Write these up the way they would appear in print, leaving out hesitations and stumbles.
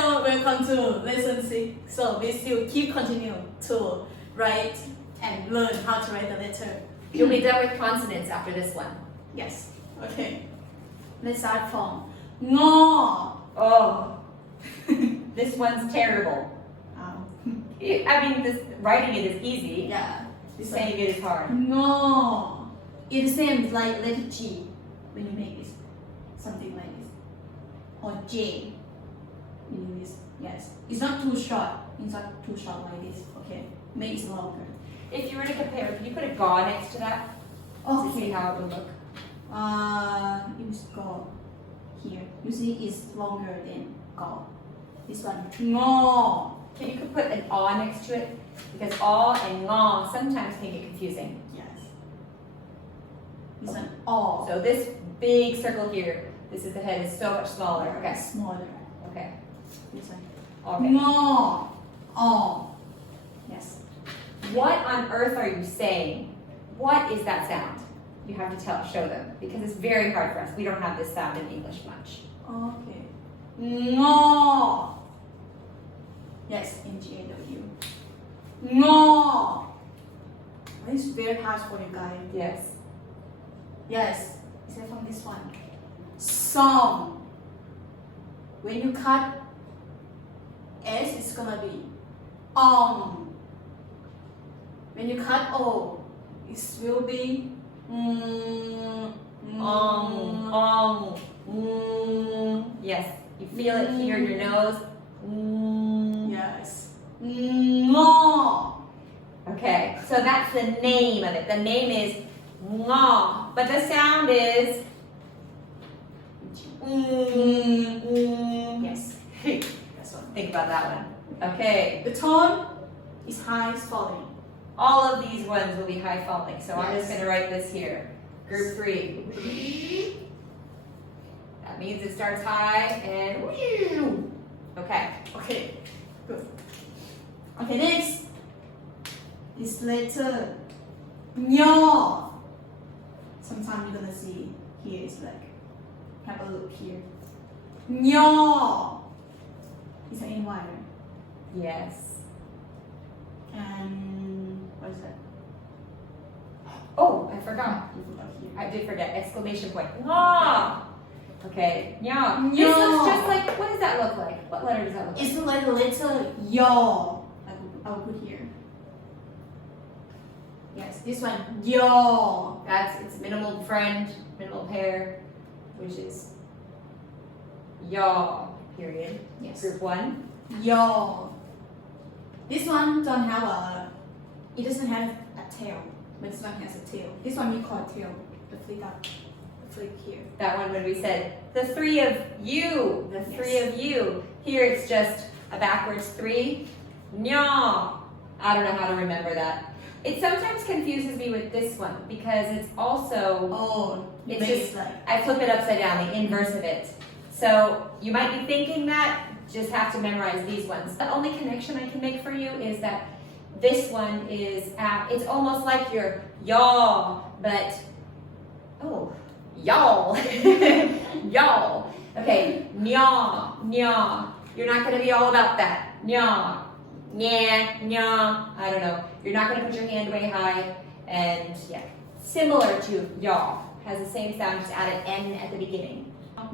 Hello, welcome to lesson 6. So we still keep continue to write and learn how to write the letter. You'll be done with consonants after this one. Yes. Okay. Let's start from ngo. Oh, this one's terrible. I mean, writing it is easy. Yeah. Saying it is hard. Ngo. It's the same like letter G when you make this. Something like this. Or J. When you use yes. It's not too short. It's not too short like this. Okay. Make it longer. If you were to compare, can you put a ga next to that? To see how it would look. It is go here. You see, it's longer than go. This one, ngo. Can you put an a next to it? Because a and nga sometimes can get confusing. Yes. This one, o. So this big circle here, this is the head, is so much smaller. Okay. Smaller. Okay. This one, Okay. ngo. O. Yes. What on earth are you saying? What is that sound? You have to show them because it's very hard for us. We don't have this sound in English much. Okay. Ngo. Yes, N-G-A-W. Ngo. It's very hard for you guys. Yes. Yes. Except from this one. Song. When you cut S, it's gonna be on. When you cut O, it will be Yes. You feel it here in your nose. Yes. Ngo. Okay, so that's the name of it. The name is nga, but the sound is Yes. That's one. Think about that one. Okay, The tone is high falling. all of these ones will be high falling, so I'm just Yes. going to write this here. Group 3. That means it starts high and okay. Okay. Good. Okay, next is letter nyo. Sometimes you're gonna see here is like have a look here. Nyo. It's an inverter. Yes. And what is that? Oh, I forgot. You put up here. I did forget. Exclamation point. Nga. Okay. Nya. This Nya. looks just like, what does that look like? What letter does that look like? It's like a letter yo. I will put here. Yes, this one yo. That's its minimal friend, minimal pair, which is yaw, period. Yes. Group 1. Yo. This one don't have it doesn't have a tail, but this one has a tail. This one we call tail, the flick up, the flick here. That one when we said, the 3 of you, the 3 Yes. of you. Here it's just a backwards 3. Nya. I don't know how to remember that. It sometimes confuses me with this one because it's also, Oh, It's maybe just- like I flip it upside down, the inverse of it. So you might be thinking that, just have to memorize these ones. The only connection I can make for you is that this one is, it's almost like your yaw, but, oh, y'all, y'all. Okay, nya, nya. You're not gonna be all about that. Nya, nya, nya. I don't know. You're not gonna put your hand way high, and yeah, similar to yaw. Has the same sound, just add an N at the beginning.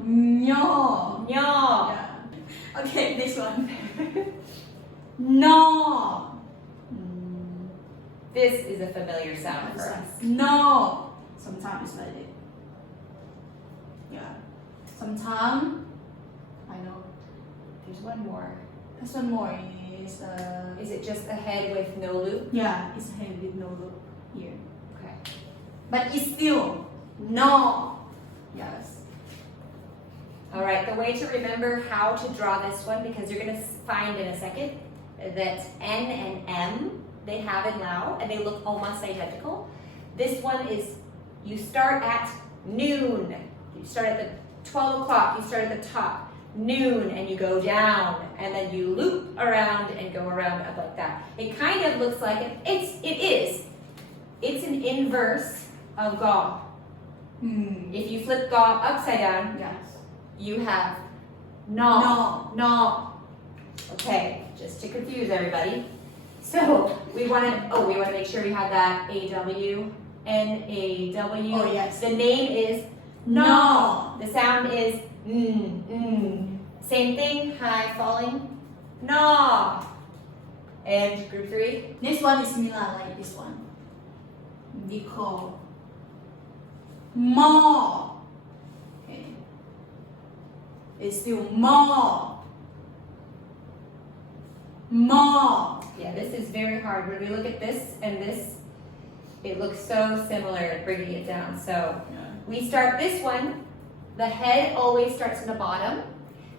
nyo. Nya. Yeah. Okay, next one. No. This is a familiar sound for us. No. Sometimes it's like it. Yeah. Sometimes I know. There's one more. This one more is Is it just a head with no loop? yeah, it's a hand with no loop here. Okay. But it's still no. Yes. All right, the way to remember how to draw this one, because you're going to find in a second that N and M, they have in Lao, and they look almost identical. This one is, you start at noon. You start at the 12 o'clock, you start at the top, noon, and you go down, and then you loop around and go around up like that. It kind of looks like it's an inverse of Ga. If you flip Ga upside down, Yes. you have no, no, Okay, just to confuse everybody. So we want to make sure we have that AW, NAW. Oh, yes. The name is no. The sound is Same thing, high falling, no. And group 3. Next one is similar like this one. We call more. Okay. It's still more. More. Yeah, this is very hard. When we look at this and this, it looks so similar, bringing it down. So we start this one. The head always starts in the bottom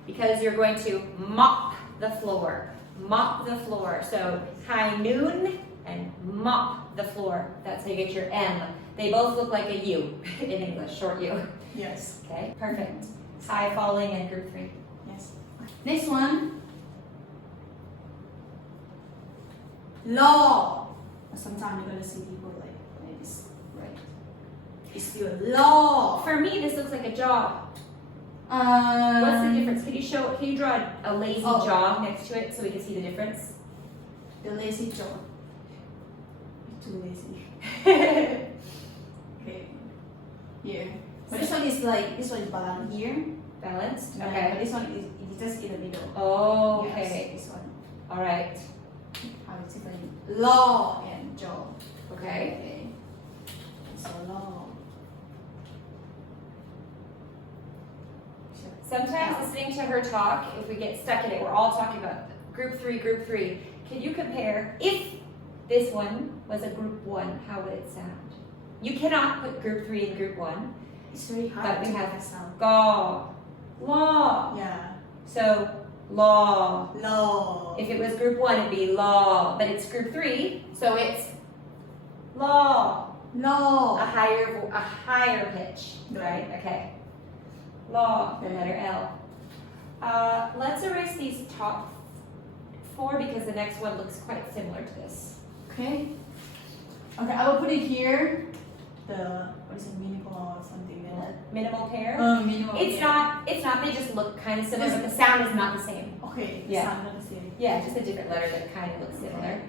because you're going to mop the floor. Mop the floor. So high noon and mop the floor. That's how you get your M. They both look like a U in English, short U. Yes. Okay, perfect. High falling and group 3. Yes. Next one. Law. Sometimes you're going to see people like this, right? It's still law. For me, this looks like a jaw. What's the difference? Can you draw a lazy jaw next to it so we can see the difference? The lazy jaw. Too lazy. Okay. Here. But this one is balanced here. Balanced? Yeah, Okay. But this one is just in the middle. Oh, okay. Yes, this one. All right. How it's different. Law and jaw. Okay. So law. Sometimes listening to her talk, if we get stuck in it, we're all talking about group 3, group 3. Can you compare, if this one was a group 1, how would it sound? You cannot put group 3 in group 1. It's very hard But we to have make a sound. Go, law. Yeah. So, law. Law. If it was group 1, it'd be law. But it's group 3, so it's law. Law. A higher pitch, right? Okay. Law, the letter L. Let's erase these top 4 because the next one looks quite similar to this. Okay. Okay, I will put it here. What is it, minimal or something like that? Minimal pair. Minimal. It's not. They just look kind of similar, but the sound is not the same. Okay. Yeah. Sound not the same. Yeah, just a different letter that kind of looks similar.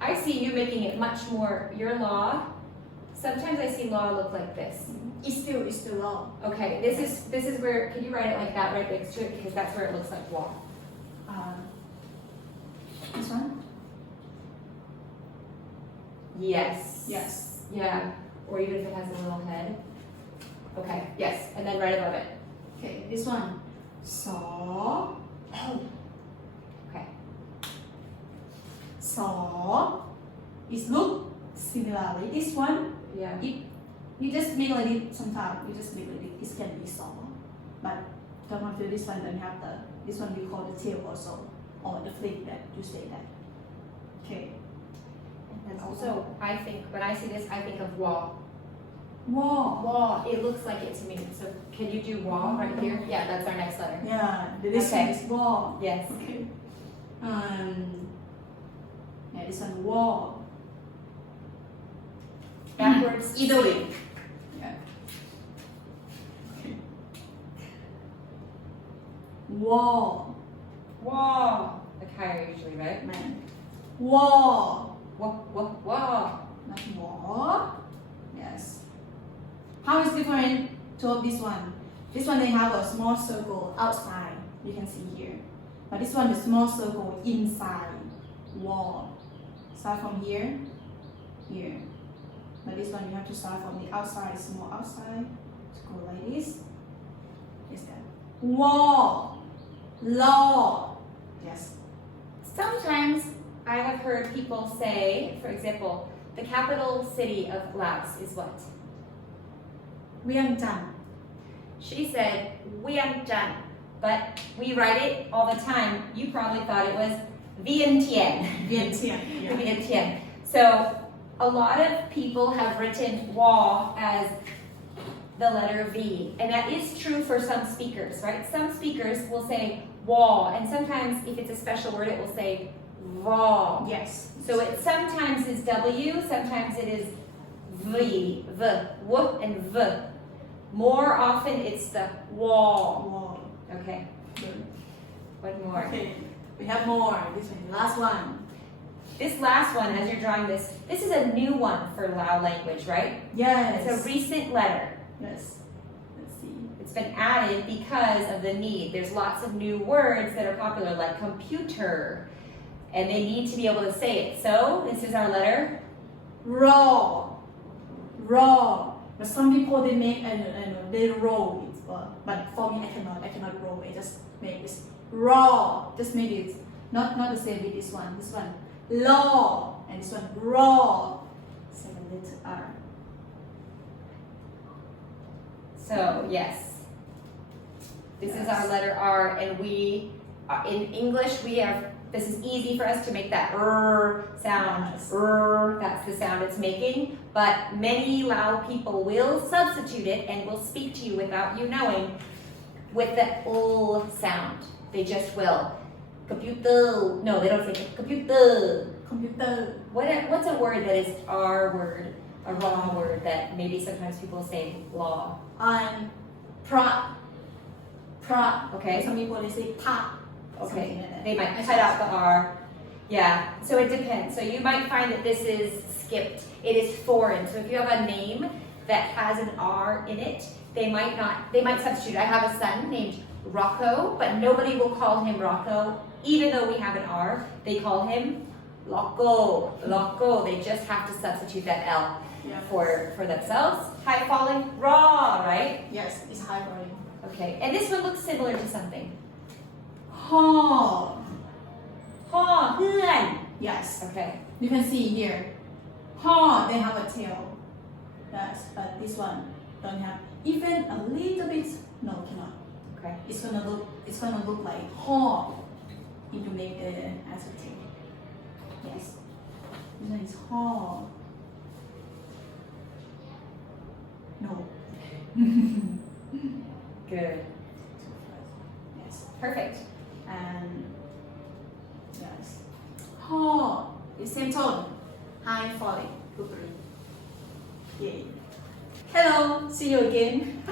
I see you making it much more your law. Sometimes I see law look like this. It's still law. Okay, this is where, can you write it like that right next to it? Because that's where it looks like law. This one? Yes. Yes. Yeah, or even if it has a little head. Okay, yes, and then right above it. Okay, this one. Saw. Oh. Okay. Saw. It look similarly. This one. Yeah. You just make like it sometimes. You just make like it. This can be saw. But don't want to do this one. Then have this one we call the tail also, or the flip that you say that. Okay. And also, I think when I see this, I think of wall. Wall. Wall. It looks like it to me. So can you do wall right here? Yeah, that's our next letter. Yeah. This one is wall. Yes. Okay. Yeah, this one wall. Backwards. Either way. Yeah. Okay. Wall. Wall. Like higher usually, right? Man. Wall. Wall. Not wall. Yes. How is different to this one? This one they have a small circle outside. You can see here. But this one is small circle inside wall. Start from here. But this one you have to start from the outside, small outside. To go like this. Is that wall? Law. Yes. Sometimes I have heard people say, for example, the capital city of Laos is what? Vientiane. She said Vientiane, but we write it all the time. You probably thought it was Vientiane. Vientiane. Yeah. Vientiane. So a lot of people have written wall as the letter V, and that is true for some speakers, right? Some speakers will say wall, and sometimes if it's a special word, it will say wall. Yes. So it sometimes is W, sometimes it is V, W, and V. More often it's the wall. Wall. Okay, Good. one more. Okay. We have more. This one, last one. This last one, as you're drawing this is a new one for Lao language, right? Yes. It's a recent letter. Yes. Let's see. It's been added because of the need. There's lots of new words that are popular, like computer, and they need to be able to say it. So this is our letter. Raw. Raw. But some people they make they roll it. But for me, I cannot roll. I just make this raw. Just make it. Not the same with this one. This one law and this one raw. 7 letter R. So yes, this is our letter R, and we in English we have. This is easy for us to make that sound. Yes. That's the sound it's making. But many Lao people will substitute it and will speak to you without you knowing with the sound. They just will. Computer. No, they don't say computer. Computer. What's a word that is our word, a raw word that maybe sometimes people say law? And pra. Okay. Some people they say pa. Okay, Something like that. they might cut out the R. Yeah, so it depends. So you might find that this is skipped. It is foreign. So if you have a name that has an R in it, they might substitute. I have a son named Rocco, but nobody will call him Rocco. Even though we have an R, they call him Loco. They just have to substitute that L for themselves. High falling, raw, right? Yes, it's high falling. Okay, and this one looks similar to something. Haw. พ่อเพื่อน Yes. Okay. You can see here. Haw, they have a tail. Yes, but this one don't have even a little bit. No, cannot. Okay. It's gonna look like haw if you make the as a tail. Yes. This one is haw. No. Good. Yes. Perfect. And yes. Haw is same tone. High falling. Good. Yay. Hello. See you again.